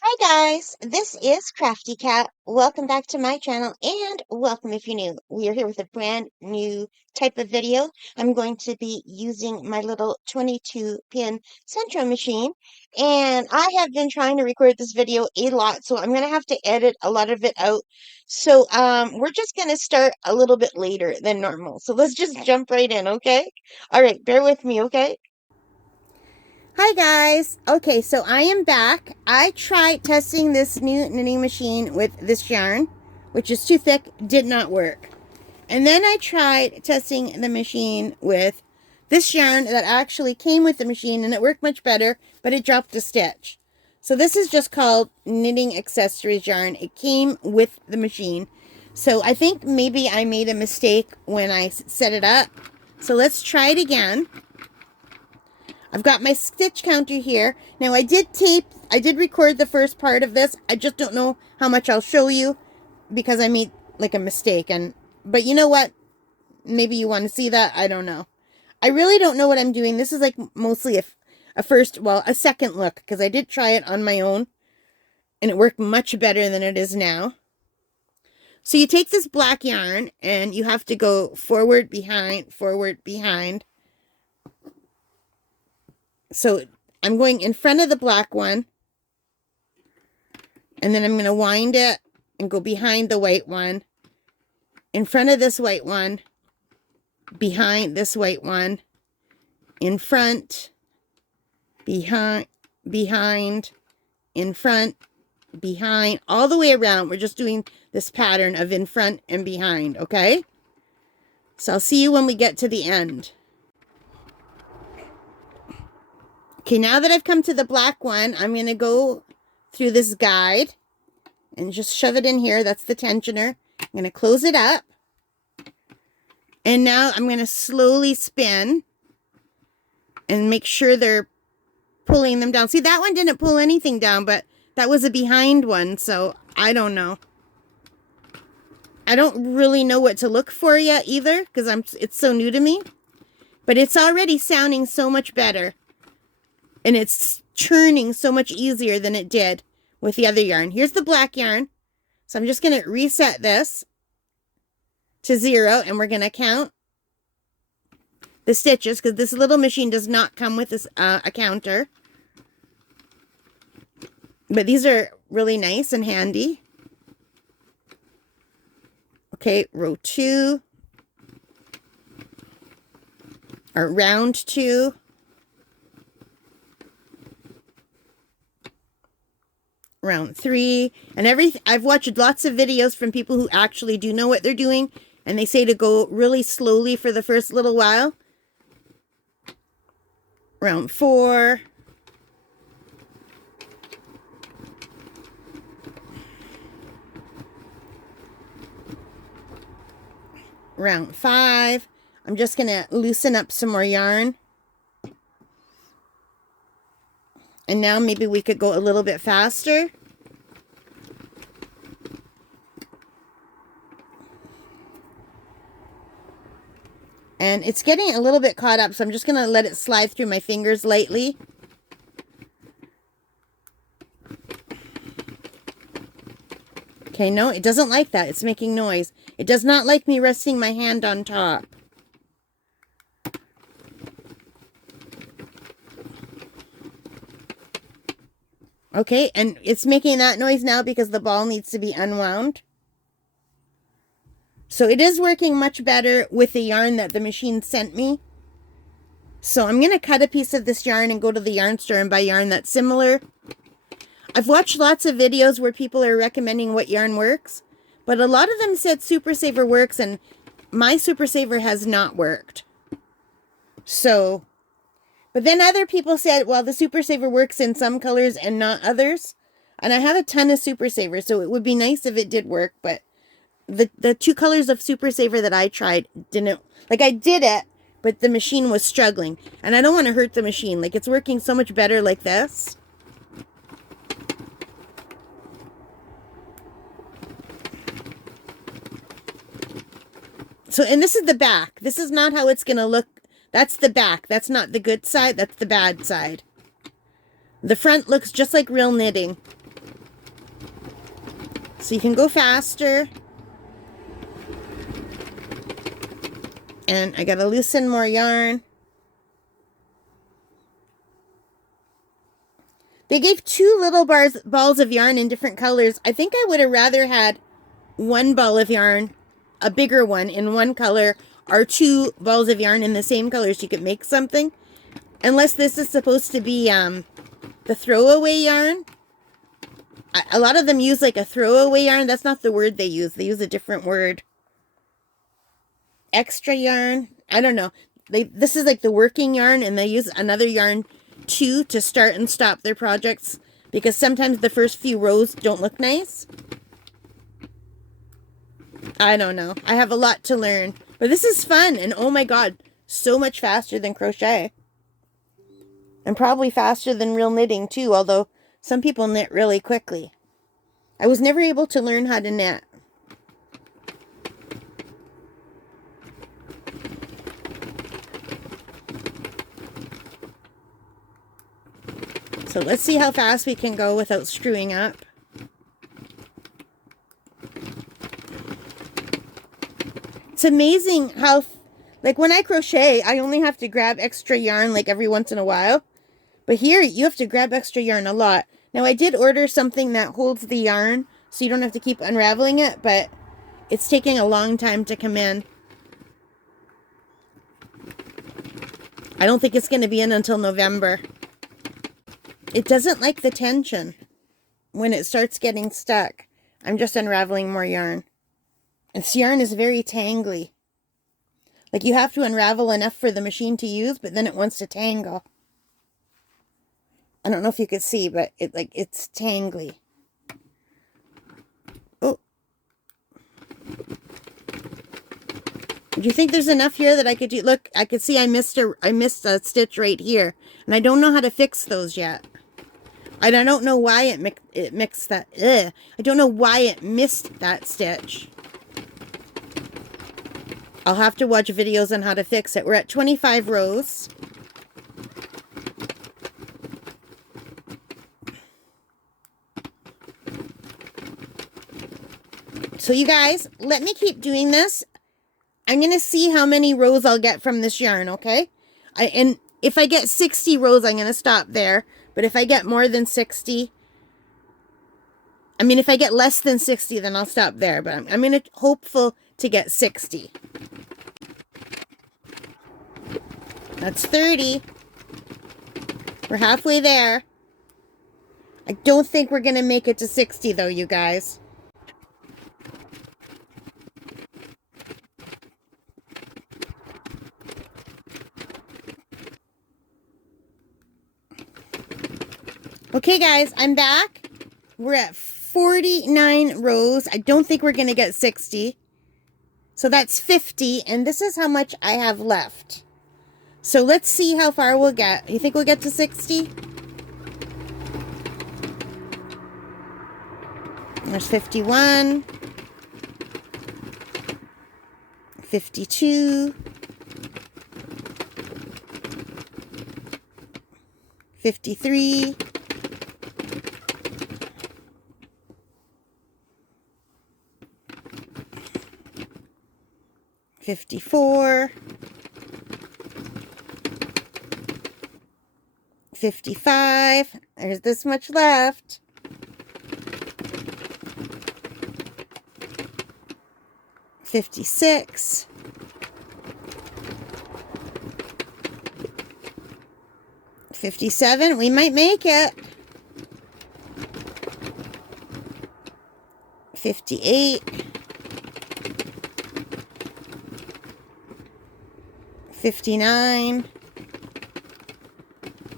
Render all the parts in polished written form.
Hi guys, this is Crafty Cat. Welcome back to my channel and welcome if you're new. We are here with a brand new type of video. I'm going to be using my little 22 pin Sentro machine, and I have been trying to record this video a lot, so I'm going to have to edit a lot of it out. So we're just going to start a little bit later than normal. So let's just jump right in, okay? All right, bear with me, okay? Hi guys. Okay, so I am back. I tried testing this new knitting machine with this yarn, which is too thick, did not work. And then I tried testing the machine with this yarn that actually came with the machine and it worked much better, but it dropped a stitch. So this is just called knitting accessories yarn. It came with the machine. So I think maybe I made a mistake when I set it up. So let's try it again. I've got my stitch counter here. Now I did record the first part of this. I just don't know how much I'll show you because I made like a mistake. But you know what? Maybe you want to see that. I don't know. I really don't know what I'm doing. This is like mostly a second look because I did try it on my own and it worked much better than it is now. So you take this black yarn and you have to go forward, behind, forward, behind. So I'm going in front of the black one, and then I'm going to wind it and go behind the white one, in front of this white one, behind this white one, in front, behind, in front, behind, all the way around. We're just doing this pattern of in front and behind, okay? So I'll see you when we get to the end. Okay, now that I've come to the black one, I'm going to go through this guide and just shove it in here. That's the tensioner. I'm going to close it up. And now I'm going to slowly spin and make sure they're pulling them down. See, that one didn't pull anything down, but that was a behind one, so I don't know. I don't really know what to look for yet either because it's so new to me. But it's already sounding so much better. And it's churning so much easier than it did with the other yarn. Here's the black yarn. So I'm just going to reset this to 0, and we're going to count the stitches because this little machine does not come with this a counter. But these are really nice and handy. Okay, row 2, or round 2. Round 3, and I've watched lots of videos from people who actually do know what they're doing, and they say to go really slowly for the first little while. Round 4. Round 5. I'm just going to loosen up some more yarn. And now maybe we could go a little bit faster. And it's getting a little bit caught up, so I'm just going to let it slide through my fingers lightly. Okay, no, it doesn't like that. It's making noise. It does not like me resting my hand on top. Okay, and it's making that noise now because the ball needs to be unwound. So it is working much better with the yarn that the machine sent me. So I'm going to cut a piece of this yarn and go to the yarn store and buy yarn that's similar. I've watched lots of videos where people are recommending what yarn works, but a lot of them said Super Saver works, and my Super Saver has not worked. So, but then other people said, well, the Super Saver works in some colors and not others. And I have a ton of Super Saver, so it would be nice if it did work, but the 2 colors of Super Saver that I tried didn't, like I did it, but the machine was struggling. And I don't want to hurt the machine. Like, it's working so much better like this. So, and this is the back. This is not how it's going to look. That's the back. That's not the good side. That's the bad side. The front looks just like real knitting. So you can go faster. And I gotta loosen more yarn. They gave 2 little balls of yarn in different colors. I think I would have rather had 1 ball of yarn, a bigger one in one color, or 2 balls of yarn in the same color so you could make something. Unless this is supposed to be the throwaway yarn. A lot of them use like a throwaway yarn. That's not the word they use. They use a different word. Extra yarn. I don't know. This is like the working yarn, and they use another yarn too to start and stop their projects, because sometimes the first few rows don't look nice. I don't know. I have a lot to learn. But this is fun, and oh my god, so much faster than crochet. And probably faster than real knitting too, although some people knit really quickly. I was never able to learn how to knit. So let's see how fast we can go without screwing up. It's amazing how, like when I crochet, I only have to grab extra yarn like every once in a while. But here, you have to grab extra yarn a lot. Now, I did order something that holds the yarn, so you don't have to keep unraveling it, but it's taking a long time to come in. I don't think it's going to be in until November. It doesn't like the tension when it starts getting stuck. I'm just unraveling more yarn. And this yarn is very tangly. Like you have to unravel enough for the machine to use, but then it wants to tangle. I don't know if you could see, but it's tangly. Oh. Do you think there's enough here that I could do? Look, I could see I missed a stitch right here. And I don't know how to fix those yet. And I don't know why it mixed that. Ugh. I don't know why it missed that stitch. I'll have to watch videos on how to fix it. We're at 25 rows. So you guys, let me keep doing this. I'm going to see how many rows I'll get from this yarn, okay? And if I get 60 rows, I'm going to stop there. But if I get more than 60, I mean, if I get less than 60, then I'll stop there. But I'm going to hopeful to get 60. That's 30. We're halfway there. I don't think we're going to make it to 60, though, you guys. Okay, guys, I'm back. We're at 49 rows. I don't think we're going to get 60. So that's 50, and this is how much I have left. So let's see how far we'll get. You think we'll get to 60? There's 51. 52. 53. 54, 55, there's this much left, 56, 57, we might make it, 58, 59.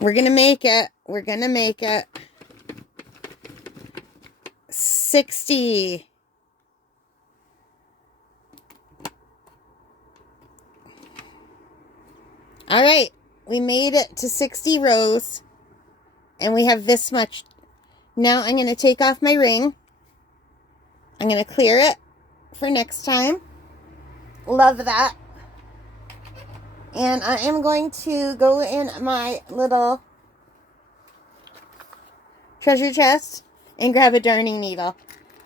We're going to make it. We're going to make it. 60. All right. We made it to 60 rows. And we have this much. Now I'm going to take off my ring. I'm going to clear it for next time. Love that. And I am going to go in my little treasure chest and grab a darning needle.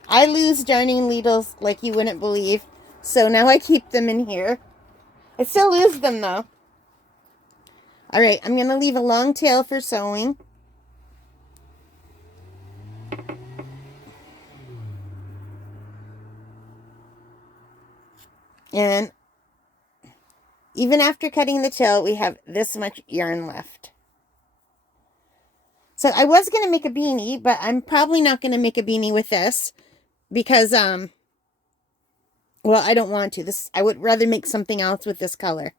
I lose darning needles like you wouldn't believe. So now I keep them in here. I still lose them though. All right, I'm going to leave a long tail for sewing. And even after cutting the tail, we have this much yarn left. So I was going to make a beanie, but I'm probably not going to make a beanie with this because, well, I don't want to. I would rather make something else with this color.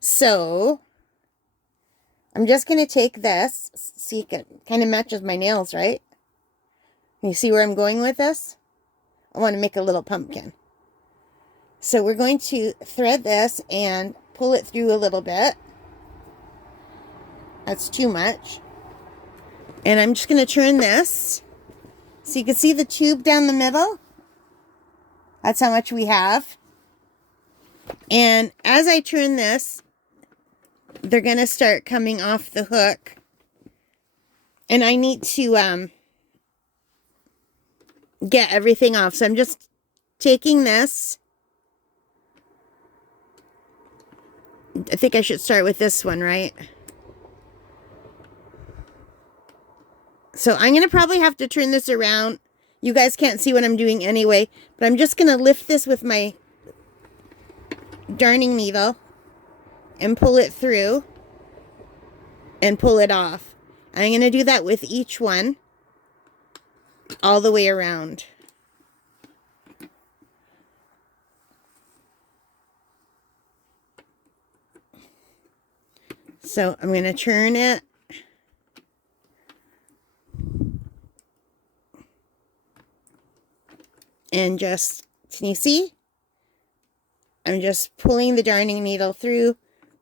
So I'm just going to take this. See, it kind of matches my nails, right? You see where I'm going with this? I want to make a little pumpkin. So we're going to thread this and pull it through a little bit. That's too much. And I'm just going to turn this. So you can see the tube down the middle. That's how much we have. And as I turn this, they're going to start coming off the hook. And I need to get everything off. So I'm just taking this. I think I should start with this one, right? So I'm going to probably have to turn this around. You guys can't see what I'm doing anyway, but I'm just going to lift this with my darning needle and pull it through and pull it off. And I'm going to do that with each one all the way around. So I'm going to turn it. And just, can you see? I'm just pulling the darning needle through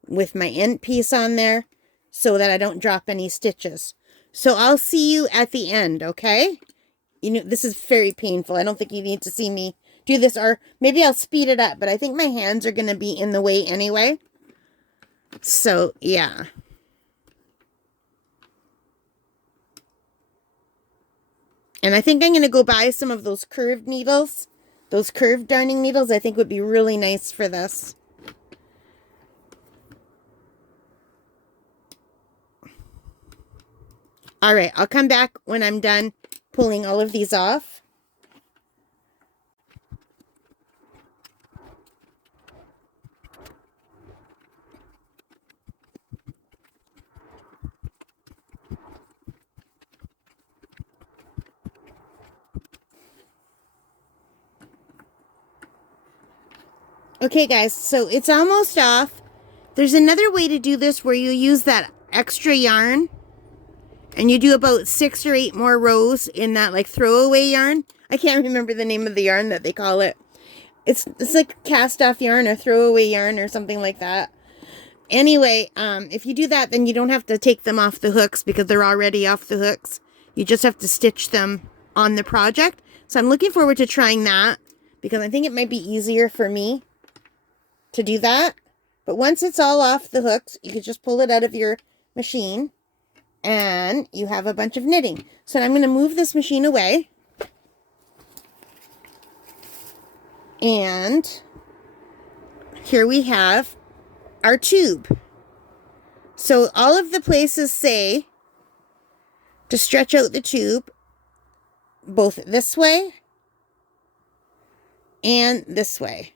with my end piece on there so that I don't drop any stitches. So I'll see you at the end, okay? You know, this is very painful. I don't think you need to see me do this, or maybe I'll speed it up, but I think my hands are going to be in the way anyway. So, yeah. And I think I'm going to go buy some of those curved needles. Those curved darning needles I think would be really nice for this. All right, I'll come back when I'm done pulling all of these off. Okay, guys, so it's almost off. There's another way to do this where you use that extra yarn and you do about 6 or 8 more rows in that like throwaway yarn. I can't remember the name of the yarn that they call it. It's like cast off yarn or throwaway yarn or something like that. Anyway, if you do that, then you don't have to take them off the hooks because they're already off the hooks. You just have to stitch them on the project. So I'm looking forward to trying that because I think it might be easier for me to do that. But once it's all off the hooks, you can just pull it out of your machine and you have a bunch of knitting. So I'm going to move this machine away. And here we have our tube. So all of the places say to stretch out the tube both this way and this way.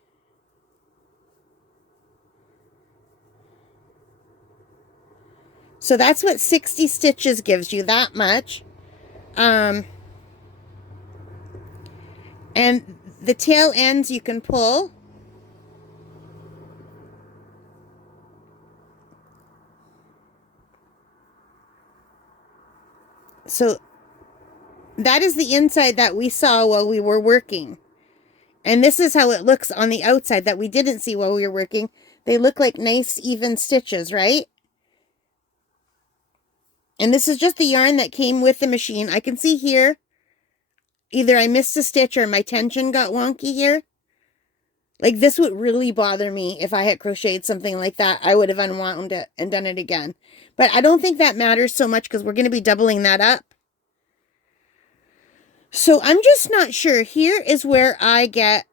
So that's what 60 stitches gives you, that much. And the tail ends you can pull. So that is the inside that we saw while we were working. And this is how it looks on the outside that we didn't see while we were working. They look like nice even stitches, right? And this is just the yarn that came with the machine. I can see here, either I missed a stitch or my tension got wonky here. Like this would really bother me if I had crocheted something like that. I would have unwound it and done it again. But I don't think that matters so much because we're going to be doubling that up. So I'm just not sure. Here is where I get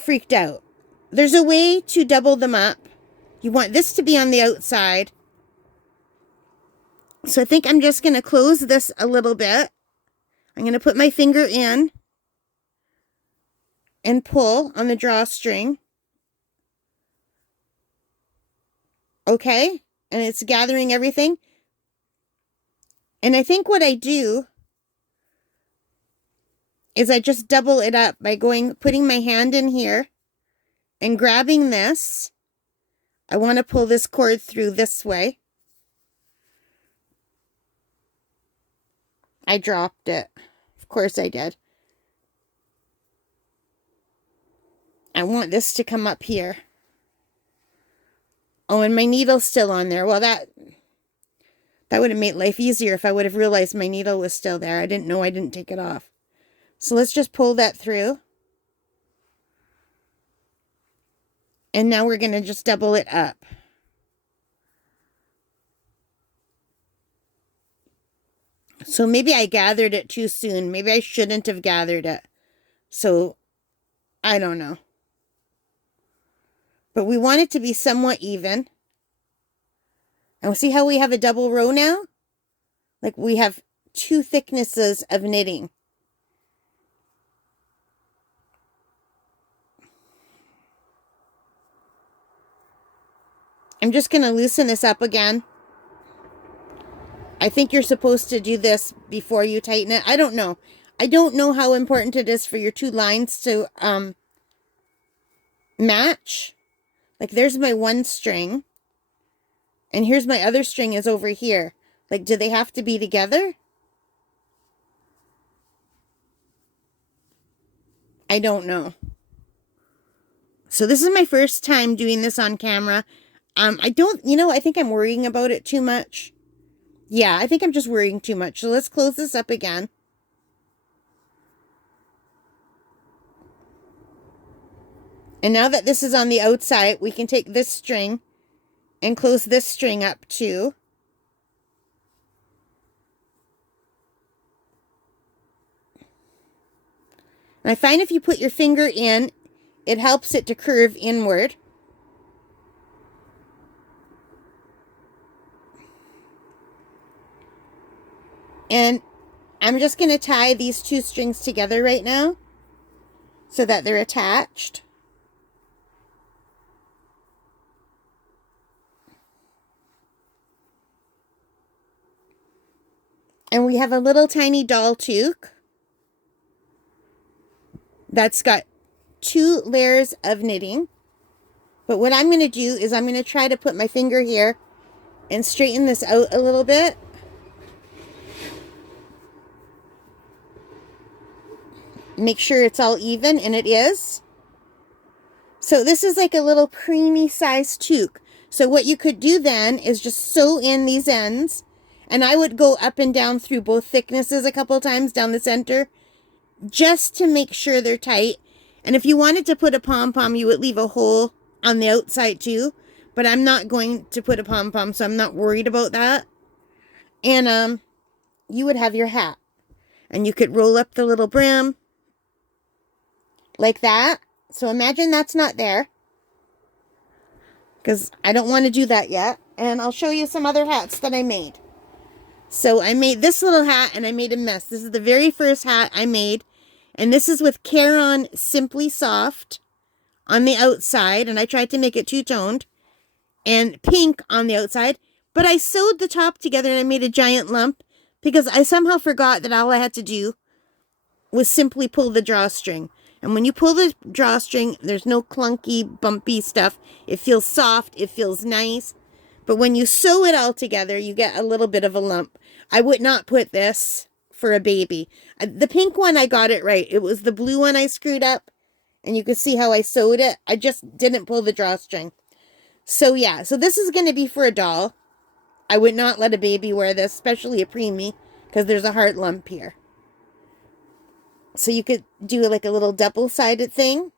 freaked out. There's a way to double them up. You want this to be on the outside. So I think I'm just going to close this a little bit. I'm going to put my finger in and pull on the drawstring. Okay, and it's gathering everything. And I think what I do is I just double it up by putting my hand in here and grabbing this. I want to pull this cord through this way. I dropped it. Of course I did. I want this to come up here. Oh, and my needle's still on there. Well, that would have made life easier if I would have realized my needle was still there. I didn't know I didn't take it off. So let's just pull that through. And now we're going to just double it up. So maybe I gathered it too soon. Maybe I shouldn't have gathered it. So, I don't know. But we want it to be somewhat even. And see how we have a double row now? Like we have two thicknesses of knitting. I'm just going to loosen this up again. I think you're supposed to do this before you tighten it. I don't know. I don't know how important it is for your two lines to match. Like there's my one string. And here's my other string is over here. Like, do they have to be together? I don't know. So this is my first time doing this on camera. I think I'm worrying about it too much. Yeah, I think I'm just worrying too much. So let's close this up again. And now that this is on the outside, we can take this string and close this string up too. And I find if you put your finger in, it helps it to curve inward. And I'm just going to tie these two strings together right now so that they're attached. And we have a little tiny doll toque that's got 2 layers of knitting. But what I'm going to do is I'm going to try to put my finger here and straighten this out a little bit. Make sure it's all even, and it is. So this is like a little preemie size toque. So what you could do then is just sew in these ends. And I would go up and down through both thicknesses a couple times down the center, just to make sure they're tight. And if you wanted to put a pom-pom, you would leave a hole on the outside too. But I'm not going to put a pom-pom, so I'm not worried about that. And you would have your hat. And you could roll up the little brim like that. So imagine that's not there, because I don't want to do that yet. And I'll show you some other hats that I made. So I made this little hat and I made a mess. This is the very first hat I made. And this is with Caron Simply Soft on the outside. And I tried to make it two-toned and pink on the outside. But I sewed the top together and I made a giant lump because I somehow forgot that all I had to do was simply pull the drawstring. And when you pull the drawstring, there's no clunky, bumpy stuff. It feels soft. It feels nice. But when you sew it all together, you get a little bit of a lump. I would not put this for a baby. The pink one, I got it right. It was the blue one I screwed up. And you can see how I sewed it. I just didn't pull the drawstring. So yeah, so this is going to be for a doll. I would not let a baby wear this, especially a preemie, because there's a hard lump here. So you could do like a little double-sided thing.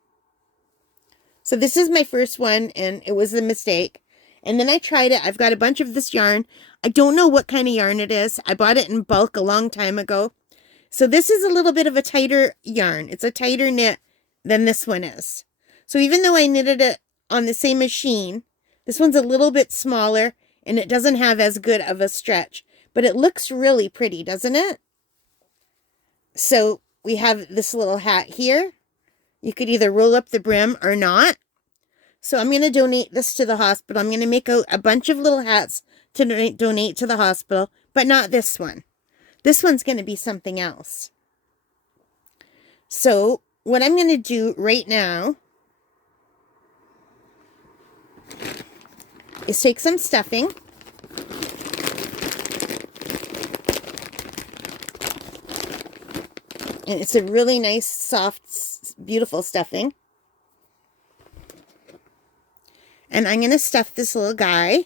So this is my first one, and it was a mistake. And then I tried it. I've got a bunch of this yarn. I don't know what kind of yarn it is. I bought it in bulk a long time ago. So this is a little bit of a tighter yarn. It's a tighter knit than this one is. So even though I knitted it on the same machine, this one's a little bit smaller and it doesn't have as good of a stretch, but it looks really pretty, doesn't it? So we have this little hat here. You could either roll up the brim or not. So I'm going to donate this to the hospital. I'm going to make a bunch of little hats to donate to the hospital, but not this one. This one's going to be something else. So what I'm going to do right now is take some stuffing. And it's a really nice, soft, beautiful stuffing. And I'm going to stuff this little guy.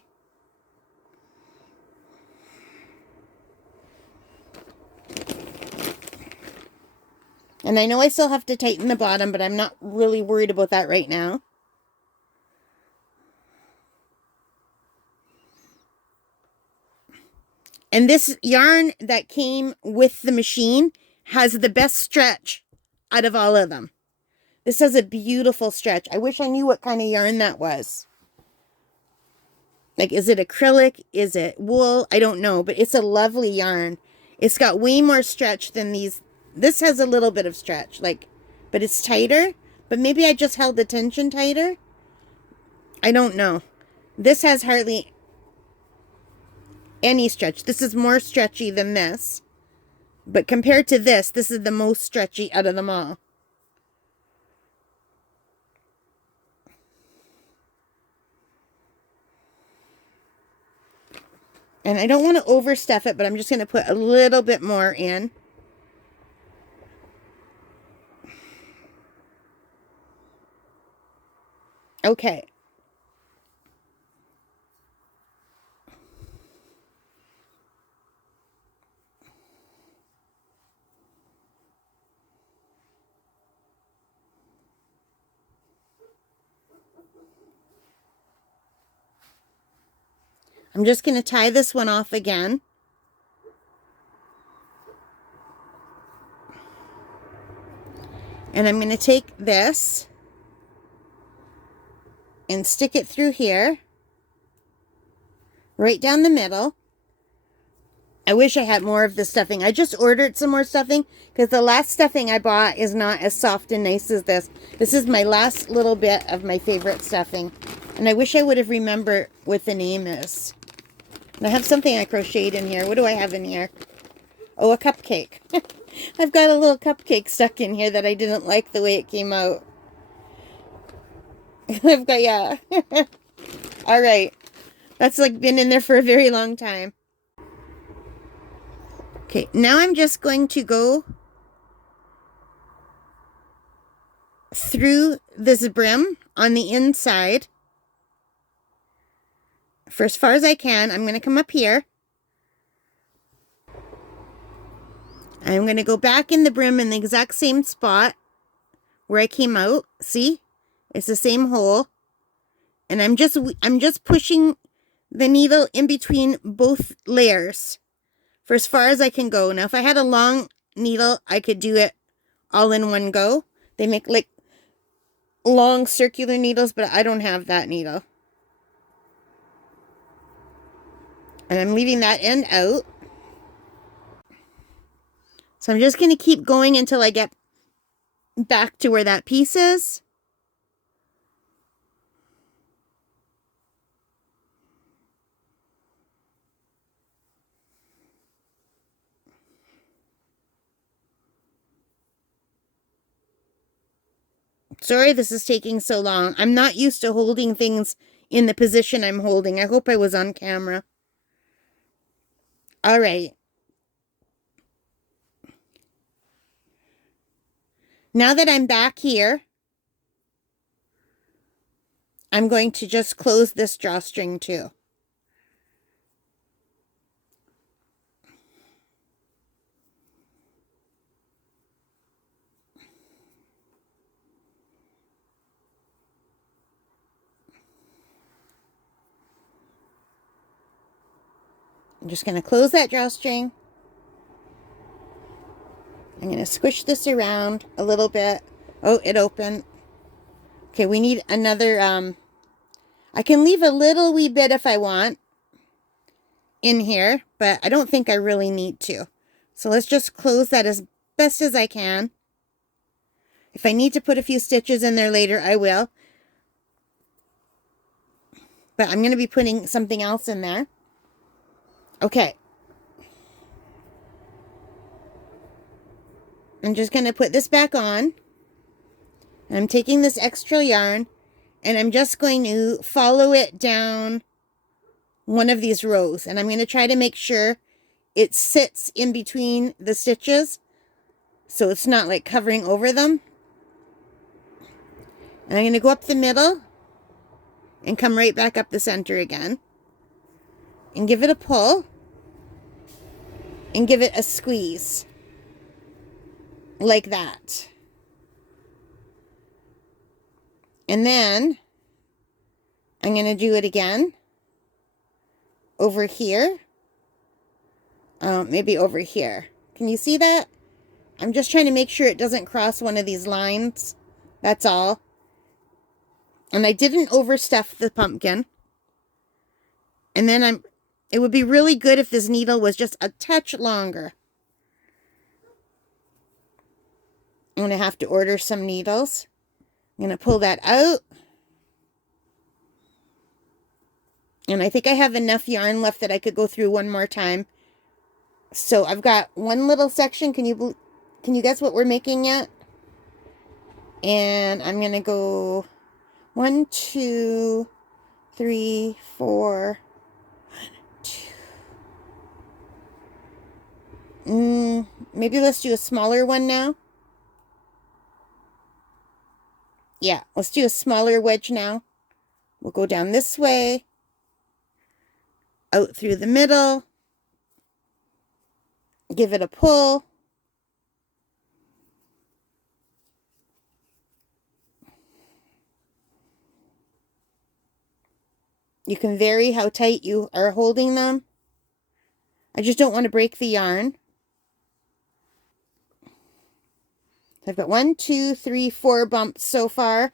And I know I still have to tighten the bottom, but I'm not really worried about that right now. And this yarn that came with the machine has the best stretch out of all of them. This has a beautiful stretch. I wish I knew what kind of yarn that was. Like, is it acrylic? Is it wool? I don't know, but it's a lovely yarn. It's got way more stretch than these. This has a little bit of stretch, like, but it's tighter. But maybe I just held the tension tighter. I don't know. This has hardly any stretch. This is more stretchy than this. But compared to this, this is the most stretchy out of them all. And I don't want to overstuff it, but I'm just going to put a little bit more in. Okay. I'm just going to tie this one off again. And I'm going to take this and stick it through here, right down the middle. I wish I had more of the stuffing. I just ordered some more stuffing because the last stuffing I bought is not as soft and nice as this. This is my last little bit of my favorite stuffing. And I wish I would have remembered what the name is. And I have something I crocheted in here. What do I have in here? Oh, a cupcake. I've got a little cupcake stuck in here that I didn't like the way it came out. I've got, yeah. All right. That's like been in there for a very long time. Okay, now I'm just going to go through this brim on the inside for as far as I can. I'm going to come up here. I'm going to go back in the brim in the exact same spot where I came out. See? It's the same hole. And I'm just pushing the needle in between both layers for as far as I can go. Now, if I had a long needle, I could do it all in one go. They make like long circular needles, but I don't have that needle. And I'm leaving that end out. So I'm just going to keep going until I get back to where that piece is. Sorry this is taking so long. I'm not used to holding things in the position I'm holding. I hope I was on camera. All right. Now that I'm back here, I'm going to just close this drawstring too. I'm just going to close that drawstring. I'm going to squish this around a little bit. Oh, it opened. Okay, we need another, I can leave a little wee bit if I want in here, but I don't think I really need to. So let's just close that as best as I can. If I need to put a few stitches in there later, I will. But I'm going to be putting something else in there. Okay. I'm just going to put this back on. I'm taking this extra yarn and I'm just going to follow it down one of these rows. And I'm going to try to make sure it sits in between the stitches so it's not like covering over them. And I'm going to go up the middle and come right back up the center again. And give it a pull. And give it a squeeze. Like that. And then I'm going to do it again. Over here. Maybe over here. Can you see that? I'm just trying to make sure it doesn't cross one of these lines. That's all. And I didn't overstuff the pumpkin. And then it would be really good if this needle was just a touch longer. I'm going to have to order some needles. I'm going to pull that out. And I think I have enough yarn left that I could go through one more time. So I've got one little section. Can you guess what we're making yet? And I'm going to go 1, 2, 3, 4. 1, 2. Maybe let's do a smaller one now. Yeah, let's do a smaller wedge now. We'll go down this way. Out through the middle. Give it a pull. You can vary how tight you are holding them. I just don't want to break the yarn. I've got 1, 2, 3, 4 bumps so far.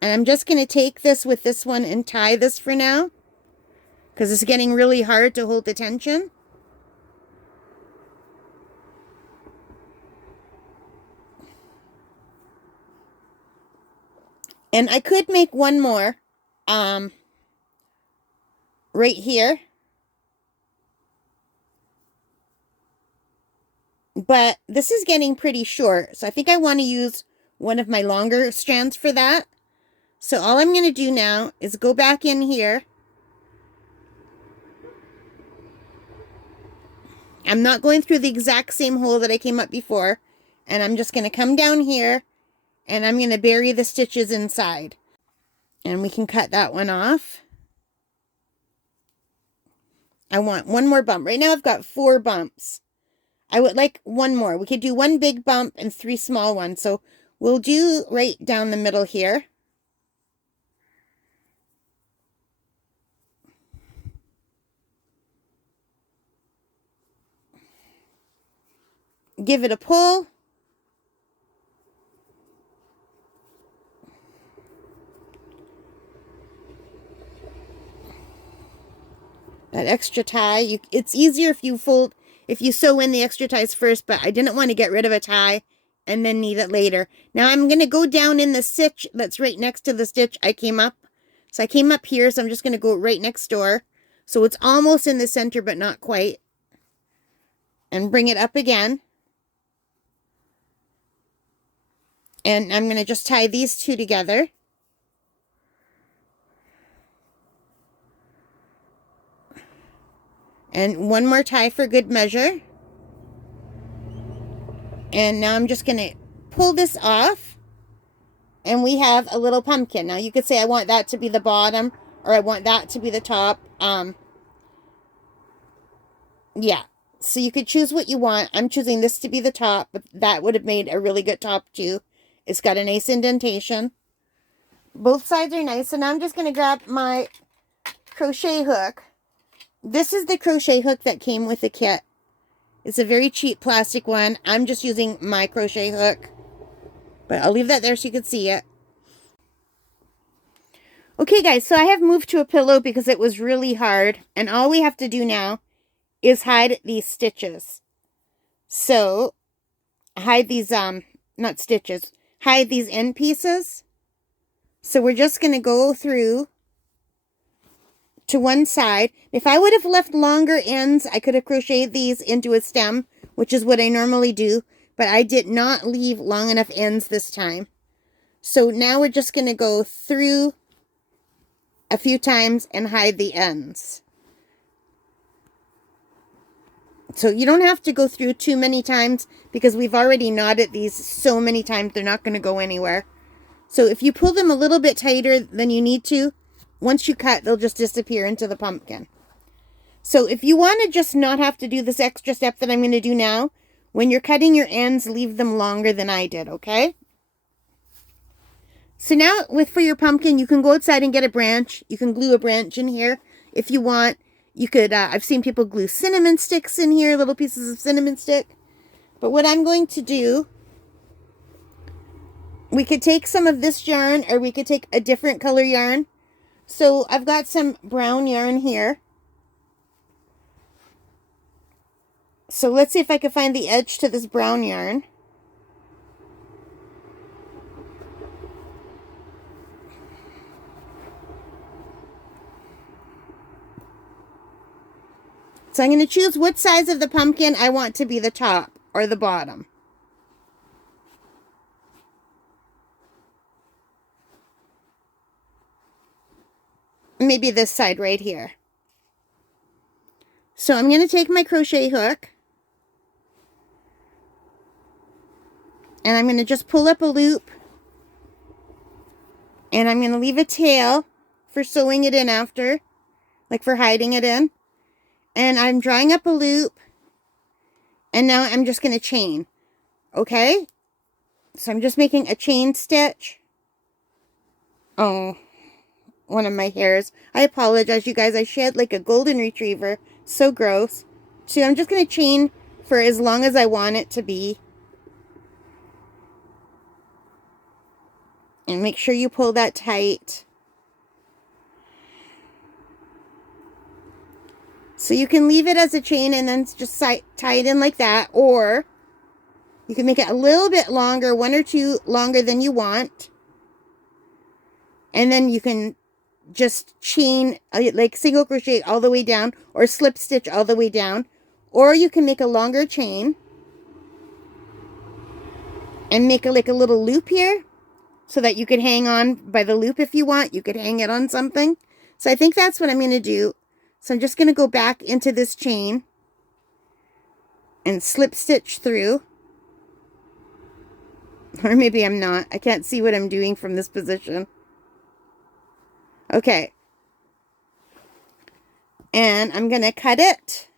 And I'm just going to take this with this one and tie this for now. Because it's getting really hard to hold the tension. And I could make one more. Right here. But this is getting pretty short. So I think I want to use one of my longer strands for that. So all I'm going to do now is go back in here. I'm not going through the exact same hole that I came up before. And I'm just going to come down here. And I'm going to bury the stitches inside. And we can cut that one off. I want one more bump. Right now I've got 4 bumps. I would like one more. We could do 1 big bump and 3 small ones. So we'll do right down the middle here. Give it a pull. That extra tie, it's easier if you sew in the extra ties first, but I didn't want to get rid of a tie and then need it later. Now I'm going to go down in the stitch that's right next to the stitch I came up. So I came up here, so I'm just going to go right next door. So it's almost in the center, but not quite. And bring it up again. And I'm going to just tie these 2 together. And one more tie for good measure. And now I'm just going to pull this off. And we have a little pumpkin. Now you could say I want that to be the bottom, or I want that to be the top. Yeah. So you could choose what you want. I'm choosing this to be the top, but that would have made a really good top too. It's got a nice indentation. Both sides are nice. So now I'm just going to grab my crochet hook. This is the crochet hook that came with the kit. It's a very cheap plastic one. I'm just using my crochet hook. But I'll leave that there so you can see it. Okay, guys, so I have moved to a pillow because it was really hard. And all we have to do now is hide these stitches. So, hide these, not stitches, hide these end pieces. So we're just going to go through to one side. If I would have left longer ends, I could have crocheted these into a stem, which is what I normally do, but I did not leave long enough ends this time. So now we're just going to go through a few times and hide the ends. So you don't have to go through too many times because we've already knotted these so many times they're not going to go anywhere. So if you pull them a little bit tighter than you need to, once you cut, they'll just disappear into the pumpkin. So if you want to just not have to do this extra step that I'm going to do now, when you're cutting your ends, leave them longer than I did, okay? So now for your pumpkin, you can go outside and get a branch. You can glue a branch in here if you want. You could, I've seen people glue cinnamon sticks in here, little pieces of cinnamon stick. But what I'm going to do, we could take some of this yarn or we could take a different color yarn. So I've got some brown yarn here. So let's see if I can find the edge to this brown yarn. So I'm going to choose what size of the pumpkin I want to be the top or the bottom. Maybe this side right here. So I'm going to take my crochet hook and I'm going to just pull up a loop and I'm going to leave a tail for sewing it in after, like for hiding it in. And I'm drawing up a loop and now I'm just going to chain. Okay? So I'm just making a chain stitch. Oh, one of my hairs. I apologize, you guys. I shed like a golden retriever. So gross. So I'm just going to chain for as long as I want it to be. And make sure you pull that tight. So you can leave it as a chain and then just tie it in like that. Or you can make it a little bit longer, one or two longer than you want. And then you can just chain, like single crochet all the way down or slip stitch all the way down. Or you can make a longer chain and make like a little loop here so that you could hang on by the loop if you want. You could hang it on something. So I think that's what I'm going to do. So I'm just going to go back into this chain and slip stitch through. Or maybe I'm not. I can't see what I'm doing from this position. Okay. And I'm going to cut it.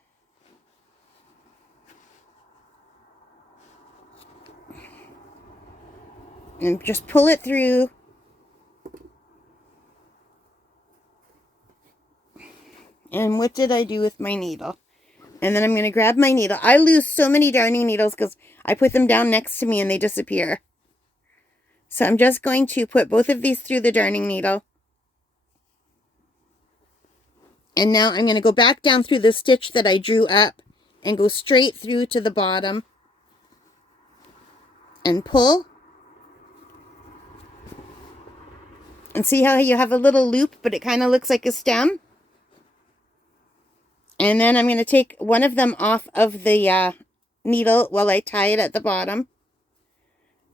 And just pull it through. And what did I do with my needle? And then I'm going to grab my needle. I lose so many darning needles because I put them down next to me and they disappear. So I'm just going to put both of these through the darning needle. And now I'm going to go back down through the stitch that I drew up and go straight through to the bottom and pull. And see how you have a little loop, but it kind of looks like a stem? And then I'm going to take one of them off of the needle while I tie it at the bottom.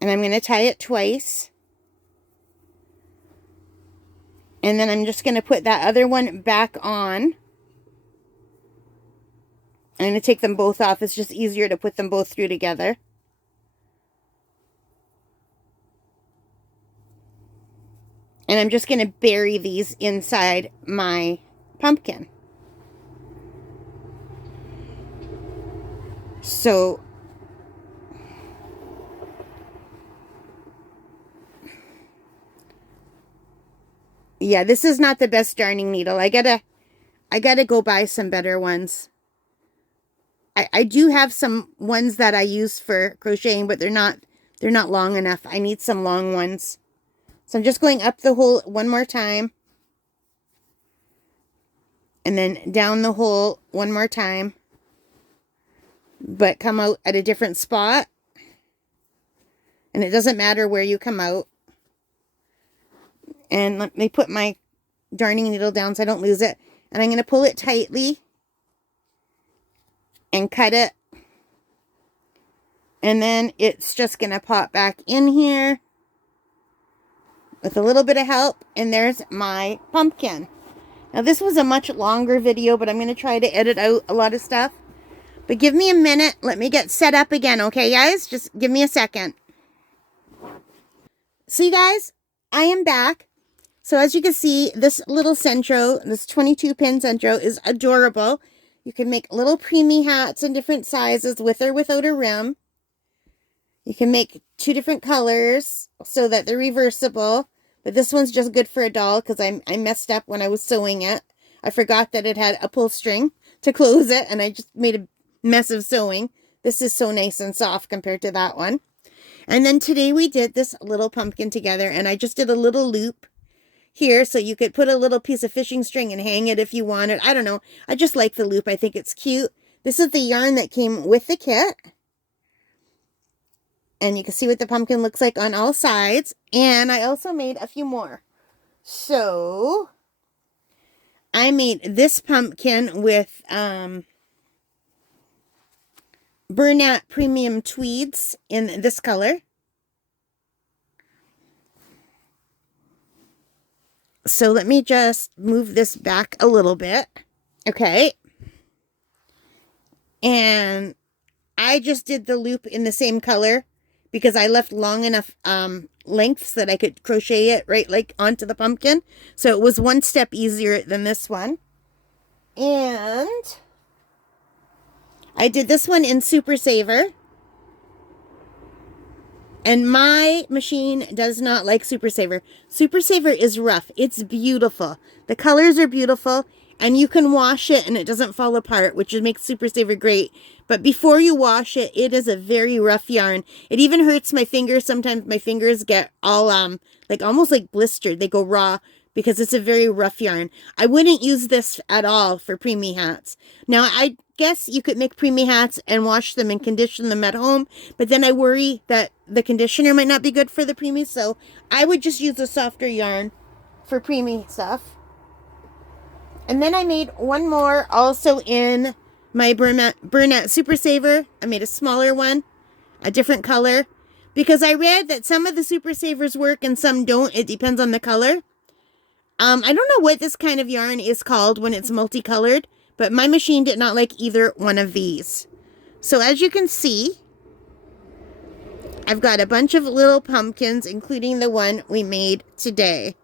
And I'm going to tie it twice. And then I'm just going to put that other one back on. I'm going to take them both off. It's just easier to put them both through together. And I'm just going to bury these inside my pumpkin. So yeah, this is not the best darning needle. I gotta go buy some better ones. I do have some ones that I use for crocheting, but they're not long enough. I need some long ones. So I'm just going up the hole one more time. And then down the hole one more time. But come out at a different spot. And it doesn't matter where you come out. And let me put my darning needle down so I don't lose it. And I'm going to pull it tightly. And cut it. And then it's just going to pop back in here. With a little bit of help. And there's my pumpkin. Now this was a much longer video, but I'm going to try to edit out a lot of stuff. But give me a minute. Let me get set up again, okay, guys? Just give me a second. So, you guys, I am back. So, as you can see, this little Sentro, this 22 pin Sentro is adorable. You can make little preemie hats in different sizes with or without a rim. You can make 2 different colors so that they're reversible. But this one's just good for a doll because I messed up when I was sewing it. I forgot that it had a pull string to close it, and I just made a mess of sewing. This is so nice and soft compared to that one. And then today we did this little pumpkin together, and I just did a little loop here so you could put a little piece of fishing string and hang it if you wanted. I don't know. I just like the loop. I think it's cute. This is the yarn that came with the kit. And you can see what the pumpkin looks like on all sides. And I also made a few more. So I made this pumpkin with Bernat Premium Tweeds in this color. So let me just move this back a little bit. Okay. And I just did the loop in the same color because I left long enough lengths that I could crochet it right like onto the pumpkin. So it was one step easier than this one. And I did this one in Super Saver. And my machine does not like Super Saver. Super Saver is rough. It's beautiful. The colors are beautiful. And you can wash it and it doesn't fall apart, which makes Super Saver great. But before you wash it, it is a very rough yarn. It even hurts my fingers. Sometimes my fingers get all, like almost like blistered. They go raw because it's a very rough yarn. I wouldn't use this at all for preemie hats. Now, I guess you could make preemie hats and wash them and condition them at home. But then I worry that the conditioner might not be good for the preemie. So I would just use a softer yarn for preemie stuff. And then I made one more also in my Bernat Super Saver. I made a smaller one, a different color. Because I read that some of the Super Savers work and some don't. It depends on the color. I don't know what this kind of yarn is called when it's multicolored. But my machine did not like either one of these. So as you can see, I've got a bunch of little pumpkins, including the one we made today.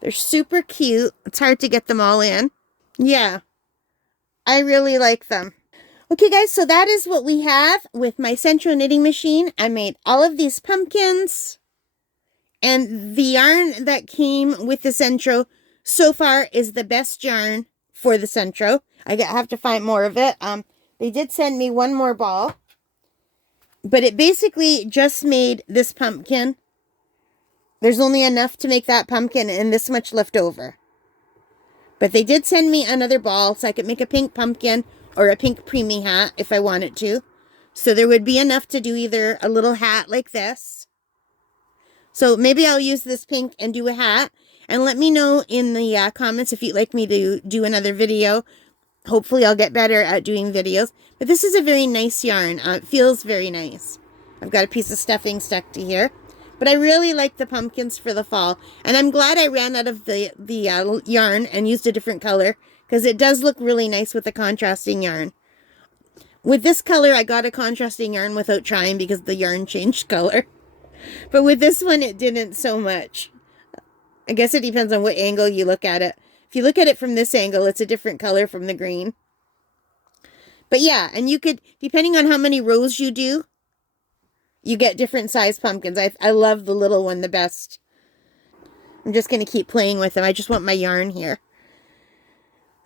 They're super cute. It's hard to get them all in. Yeah, I really like them. Okay, guys, so that is what we have with my Sentro knitting machine. I made all of these pumpkins. And the yarn that came with the Sentro so far is the best yarn for the Sentro. I have to find more of it. They did send me one more ball. But it basically just made this pumpkin. There's only enough to make that pumpkin and this much left over. But they did send me another ball so I could make a pink pumpkin or a pink preemie hat if I wanted to. So there would be enough to do either a little hat like this. So maybe I'll use this pink and do a hat. And let me know in the comments if you'd like me to do another video. Hopefully I'll get better at doing videos. But this is a very nice yarn. It feels very nice. I've got a piece of stuffing stuck to here. But I really like the pumpkins for the fall. And I'm glad I ran out of the yarn and used a different color. Because it does look really nice with the contrasting yarn. With this color, I got a contrasting yarn without trying because the yarn changed color. But with this one, it didn't so much. I guess it depends on what angle you look at it. If you look at it from this angle, it's a different color from the green. But yeah, and you could, depending on how many rows you do, you get different size pumpkins. I love the little one the best. I'm just going to keep playing with them. I just want my yarn here.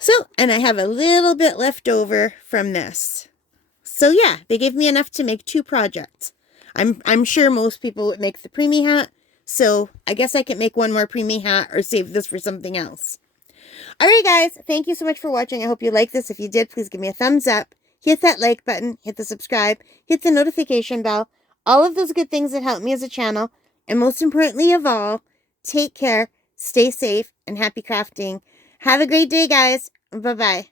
So, and I have a little bit left over from this. So yeah, they gave me enough to make 2 projects. I'm sure most people would make the preemie hat, so I guess I can make one more preemie hat or save this for something else. Alright guys, thank you so much for watching. I hope you liked this. If you did, please give me a thumbs up. Hit that like button, hit the subscribe, hit the notification bell. All of those good things that help me as a channel. And most importantly of all, take care, stay safe, and happy crafting. Have a great day, guys. Bye-bye.